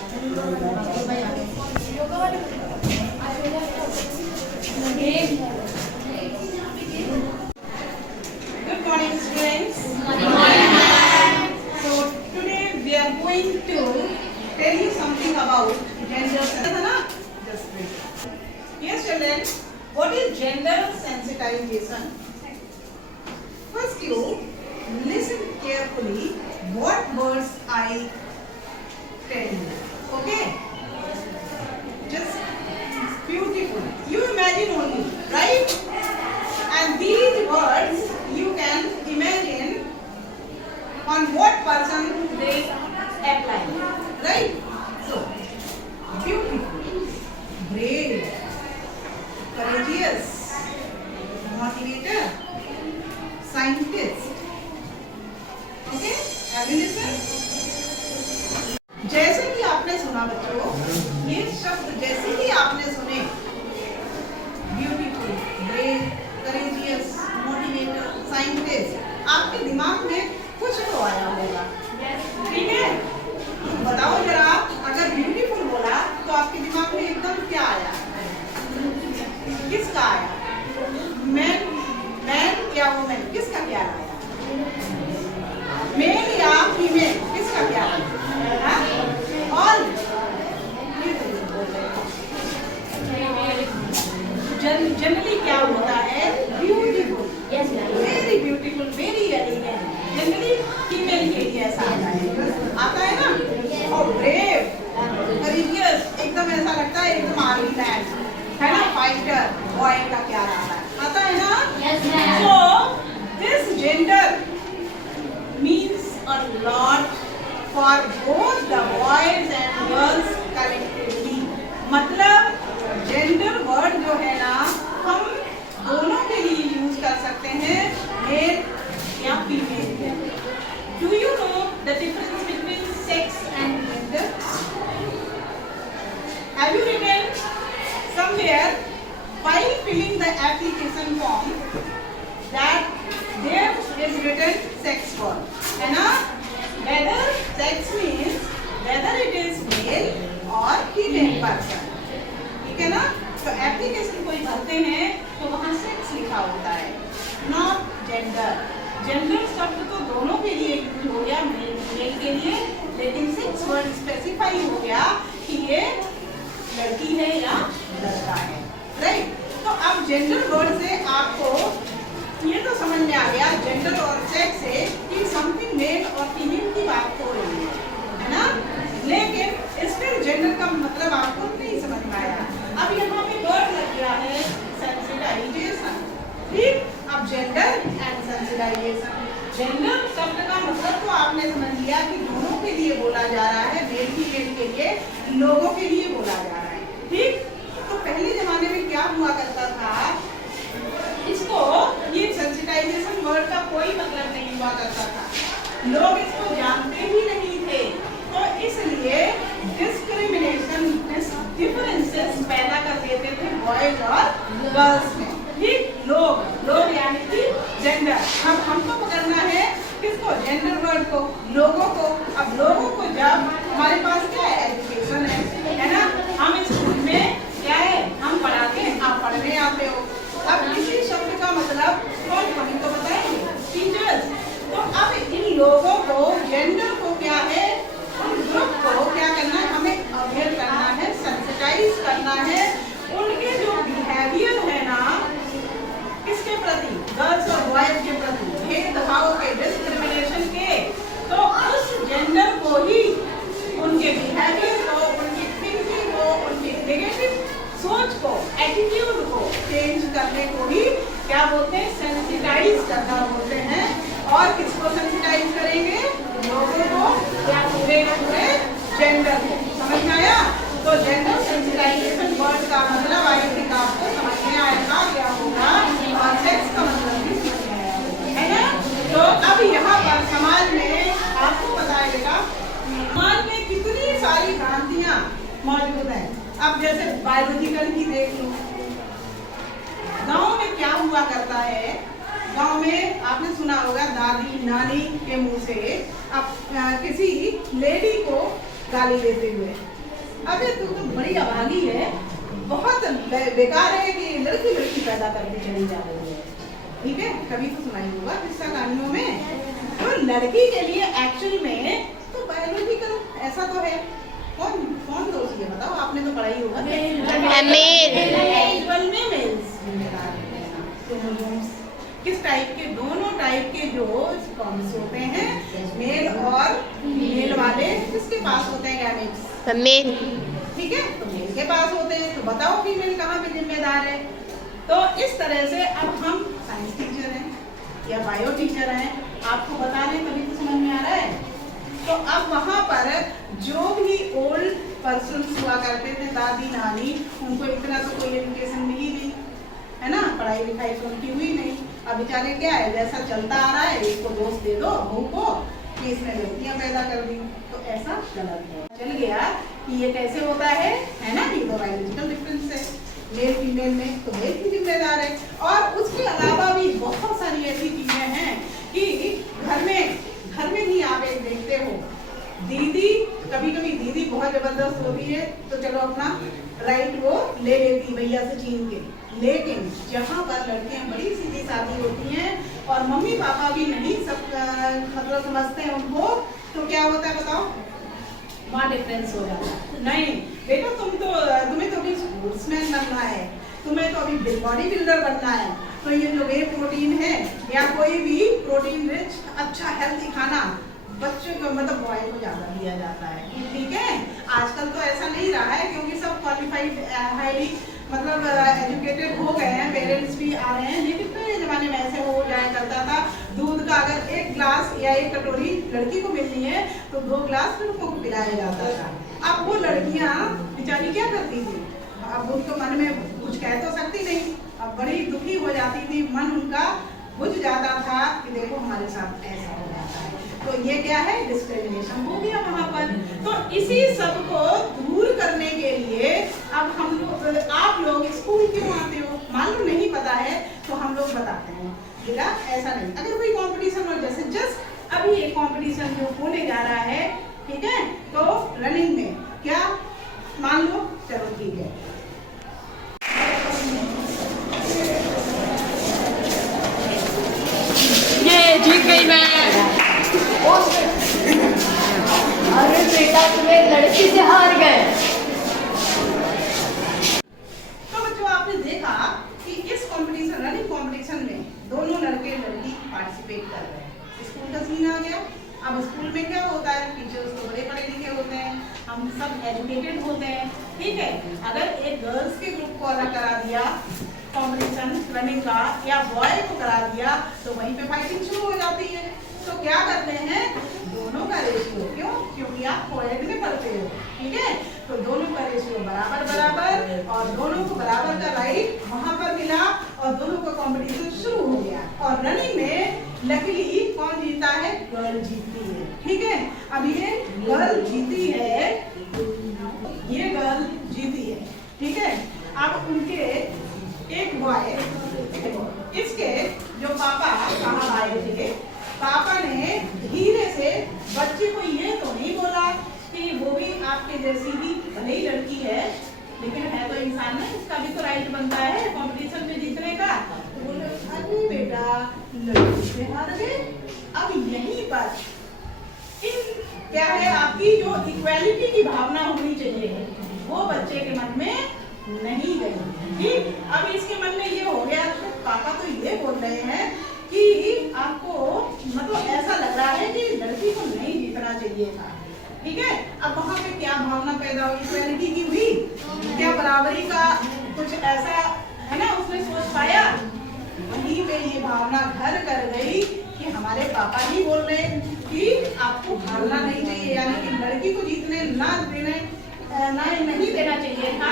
Good morning, students. So today we are going to tell you something about gender. Just wait. Yes, children. What is gender sensitization? First, you listen carefully. What words I tell you? Okay. Just beautiful. You imagine only, right? And these words you can imagine on what person they apply, right? So, beautiful, brave, courageous, motivator, scientist. Okay? Have you listened? जैसे कि आपने सुना बच्चों, ये शब्द जैसे ही आपने सुने, beautiful, brave, courageous, motivator, scientist, आपके दिमाग में कुछ तो आया होगा, ठीक है? बताओ जरा, अगर ब्यूटीफुल बोला तो आपके दिमाग में एकदम क्या आया? किसका आया? मैन या वुमेन, किसका क्या आया? मेल या फीमेल, किसका क्या आया? और जनरली क्या होता है? Beautiful, very beautiful, very elegant, generally female के लिए ऐसा आता है ना? और ब्रेव, करेजियस, एकदम ऐसा लगता है एकदम आर्मी मैन है ना, फाइटर, बॉय का क्या आता है ना? So this gender means a lot for both the boys and girls collectively. मतलब जेंडर वर्ड जो है ना, हम दोनों के लिए यूज कर सकते हैं, मेल या female. Do you know the difference between sex and gender? Have you written somewhere while filling the application form that there is written sex word, है ना? Whether sex means whether it is male or female person, ठीक है ना? तो application कोई भरते हैं तो वहाँ सेक्स लिखा होता है, नॉट जेंडर। जेंडर शब्द तो दोनों के लिए यूज हो गया, मेल फीमेल के लिए, लेकिन सेक्स वर्ड स्पेसिफाई हो गया कि ये लड़की है या लड़का है, राइट? तो अब जेंडर वर्ड से आपको ये तो समझ में आ गया जेंडर और सेक्स से कि समथिंग मेल और फीमेल की बात हो रही है ना? लेकिन स्टिल जेंडर का मतलब आपको नहीं समझ में आया। अब यहाँ पे वर्ड लग गया है सेंसिटाइजेशन, ठीक? अब जेंडर एंड सेंसिटाइजेशन, जेंडर शब्द का मतलब तो आपने समझ लिया कि दोनों के लिए बोला जा रहा है, मेल फीमेल के लिए, लोगों के लिए बोला जा रहा है, ठीक? तो पहले जमाने में क्या हुआ करता था, इसको ये सेंसिटाइजेशन वर्ड का कोई मतलब नहीं हुआ करता था, लोग इसको जानते ही नहीं थे, तो इसलिए डिस्क्रिमिनेशन, डिफरेंसेस पैदा कर देते थे बॉयज और गर्ल्स में, ठीक? लोग यानी कि जेंडर। अब हमको पकड़ना है किसको? जेंडर वर्ड को, लोगों को। अब लोगों को जब हमारे पास क्या है? एजुकेशन है ना? हम स्कूल में क्या है? हम पढ़ाते हैं, आप पढ़ने आते हो। अब इसी शब्द का मतलब कौन हमें तो बताएंगे? टीचर्स। तो अब इन लोगों को, जेंडर को क्या है, उन ग्रुप को क्या करना है? हमें अवेयर करना है, सेंसिटाइज करना है, उनके जो बिहेवियर है ना, किसके प्रति? गर्ल्स और बॉयज के प्रति, भेदभाव के, डिस्क्रिमिनेशन के। तो उस जेंडर को ही, उनके बिहेवियर को, उनकी थिंकिंग को, उनकी नेगेटिव सोच को, एटीट्यूड को चेंज करने को ही क्या बोलते हैं? सेंसिटाइज करना बोलते हैं। और किसको सेंसिटाइज करेंगे? लोगों को या पूरे जेंडर को। समझ में आया? तो जेंडर सेंसिटाइजेशन वर्ड का मतलब आई थिंक आपको समझ में आया होगा, और सेक्स का मतलब भी समझ में आया होगा, है ना? तो अब यहाँ पर समाज में आपको पता है बेटा, समाज में कितनी सारी भ्रांतियाँ मौजूद हैं। अब जैसे बायोलॉजिकल ही देख लो, गांव में क्या हुआ करता है, गांव में आपने सुना होगा दादी नानी के मुंह से, अब किसी लेडी को गाली देते हुए, अबे तू तो बड़ी अभागी है, बहुत बेकार है कि लड़की लड़की पैदा करके चली जा रही है। ठीक है, कभी तो सुनाई होगा किस्सा कहानियों में। तो लड़की के लिए एक्चुअल में तो बायोलॉजिकल ऐसा तो है। कौन कौन दोस्त ये बताओ, आपने तो पढ़ाई होगा किस टाइप के, दोनों टाइप के जो स्पर्म्स होते हैं, मेल और फीमेल वाले, किसके पास होते हैं गैमेट्स? मेल। ठीक है, तो मेल के पास होते हैं। तो बताओ फीमेल कहाँ पे जिम्मेदार है? तो इस तरह से अब हम साइंस टीचर हैं या बायो टीचर हैं, आपको बता रहे तभी तो समझ में आ रहा है। तो अब वहाँ पर जो भी ओल्ड पर्सन हुआ करते थे, दादी नानी, उनको इतना तो कोई एजुकेशन मिली नहीं, है ना, पढ़ाई लिखाई तो उनकी हुई नहीं। अब बेचारे क्या है, जैसा चलता आ रहा है, इसको दोष दे दो बहू को कि इसने लड़कियां पैदा कर दी, तो ऐसा गलत है। चल गया कि ये कैसे होता है ना, कि दो बायोलॉजिकल डिफरेंस है मेल फीमेल में, तो मेल की जिम्मेदार है। और उसके अलावा भी बहुत सारी ऐसी चीजें हैं कि घर में ही आप एक देखते हो, दीदी कभी कभी दीदी बहुत जबरदस्त होती है, तो चलो अपना राइट वो ले लेती भैया से छीन के। लेकिन जहाँ पर लड़कियां बड़ी सीधी सादी होती हैं और मम्मी पापा भी नहीं सब खतरा समझते हैं उनको, तो क्या होता है बताओ? वहाँ डिफरेंस हो जाता है। नहीं बेटा, तुम्हें तो अभी स्पोर्ट्समैन बनना है, तुम्हें तो अभी बॉडी बिल्डर बनना है, तो ये जो वे प्रोटीन है या कोई भी प्रोटीन रिच अच्छा हेल्थी खाना बच्चों को, मतलब बॉय को ज्यादा दिया जाता है। ठीक है, आजकल तो ऐसा नहीं रहा है क्योंकि सब क्वालिफाइड हाईली मतलब एजुकेटेड हो गए हैं, पेरेंट्स भी आ रहे हैं। लेकिन पहले जमाने में ऐसे हो जाया करता था, दूध का अगर एक ग्लास या एक कटोरी लड़की को मिलनी है तो 2 ग्लास लड़कों को पिलाया जाता था। अब वो लड़कियां बेचारी क्या करती थी, अब उनको मन में कुछ कह तो सकती नहीं, अब बड़ी दुखी हो जाती थी, मन उनका बुझ जाता था कि देखो हमारे साथ ऐसा हो जाता है। तो ये क्या है, डिस्क्रिमिनेशन हो गया वहाँ पर। तो इसी सब को दूर करने के लिए अब हम लोग, आप लोग स्कूल क्यों आते हो? मान लो नहीं पता है तो हम लोग बताते हैं बेटा ऐसा नहीं। अगर कोई कंपटीशन हो, जैसे जस्ट अभी एक कंपटीशन जो होने जा रहा है, ठीक है, तो रनिंग में क्या मान लो, चलो ठीक है, ये जीत गई मैं। अरे बेटा तुम्हें लड़की से हार गए। तो बच्चों आपने देखा कि इस कंपटीशन, रनिंग कंपटीशन में दोनों लड़के लड़की पार्टिसिपेट कर रहे हैं। स्कूल का सीन आ गया। अब स्कूल में क्या होता है, टीचर्स तो बड़े पढ़े लिखे होते हैं, हम सब एजुकेटेड होते हैं। ठीक है, अगर एक गर्ल्स के ग्रुप को अलग करा दिया कंपटीशन रनिंग का, या बॉय को करा दिया, तो वहीं पे फाइटिंग शुरू हो जाती है। तो क्या करते हैं, दोनों का रेशियो, क्यों? क्योंकि आप कोएड में पढ़ते हो, ठीक है, तो दोनों का रेशियो बराबर बराबर, और दोनों को बराबर का राइट वहां पर मिला, और दोनों का कंपटीशन शुरू हो गया। और रनिंग में लकीली कौन जीता है? गर्ल जीती है। ठीक है, अब ये गर्ल जीती है, ये गर्ल जीती है, ठीक है। अब उनके एक बॉय, इसके जो पापा कहाँ आए थे, पापा ने धीरे से बच्चे को ये तो नहीं बोला कि वो भी आपके जैसी ही भले ही लड़की है, लेकिन है तो इंसान है, इसका भी तो राइट बनता है कंपटीशन में जीतने का। तो बोले अरे बेटा लड़की से हार गए। अब यहीं पर क्या है, आपकी जो इक्वालिटी की भावना होनी चाहिए वो बच्चे के मन में नहीं गई। ठीक, अब इसके मन में ये हो गया, पापा तो ये बोल रहे हैं कि आपको मतलब ऐसा लग रहा है कि लड़की को नहीं जीतना चाहिए था। ठीक है, अब वहाँ पे क्या भावना पैदा हुई, इक्वालिटी की हुई, क्या बराबरी का कुछ ऐसा है ना, उसने सोच पाया, वहीं पे ये भावना घर कर गई कि हमारे पापा ही बोल रहे कि आपको हारना नहीं चाहिए, यानी कि लड़की को जीतने नहीं देना चाहिए था,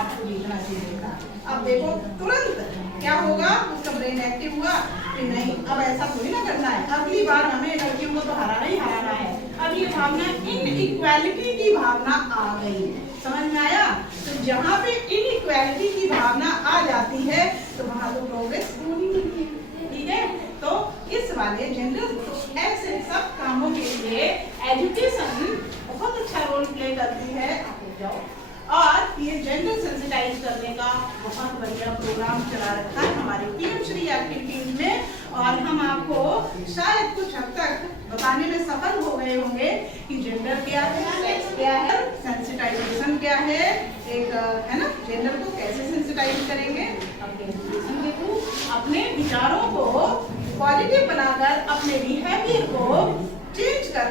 आपको जीतना चाहिए था। अब देखो तुरंत क्या होगा, उसका ब्रेन एक्टिव हुआ कि नहीं अब ऐसा थोड़ी ना करना है, अगली बार हमें लड़कियों को तो हराना ही हराना है। अब ये भावना इनइक्वालिटी की भावना आ गई, समझ में आया? तो जहाँ पे इनइक्वालिटी की भावना आ जाती है तो वहाँ तो प्रोग्रेस होनी नहीं है। ठीक है, तो इस वाले जेंडर, तो ऐसे सब कामों के लिए एजुकेशन बहुत अच्छा रोल प्ले करती है। जाओ। और ये जेंडर सेंसिटाइज करने का बहुत बढ़िया प्रोग्राम चला रखा है हमारी पीएम श्री एक्टिविटीज में, और हम आपको शायद कुछ हद तक बताने में सफल हो गए होंगे कि जेंडर क्या है, सेक्स क्या है, सेंसिटाइजेशन क्या है, एक है ना, जेंडर को कैसे सेंसिटाइज करेंगे अपने एजुकेशन के थ्रू, अपने विचारों को पॉजिटिव बनाकर अपने बिहेवियर को चेंज कर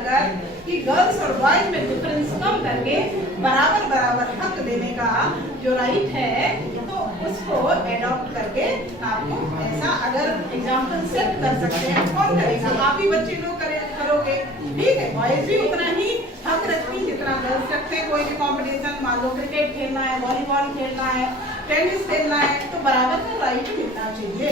कि गर्ल्स और बॉयज में डिफरेंस कम करके बराबर बराबर हक देने का जो राइट है, तो उसको एडॉप्ट करके आपको ऐसा अगर एग्जाम्पल सेट कर सकते हैं, कौन करेगा? आप ही बच्चे लोग करोगे, ठीक है। बॉयज भी उतना ही हक रखती जितना गर्ल्स रखते। कोई भी कॉम्पिटिशन, मान लो क्रिकेट खेलना है, वॉलीबॉल खेलना है, टेनिस खेलना है, तो बराबर का राइट मिलना चाहिए।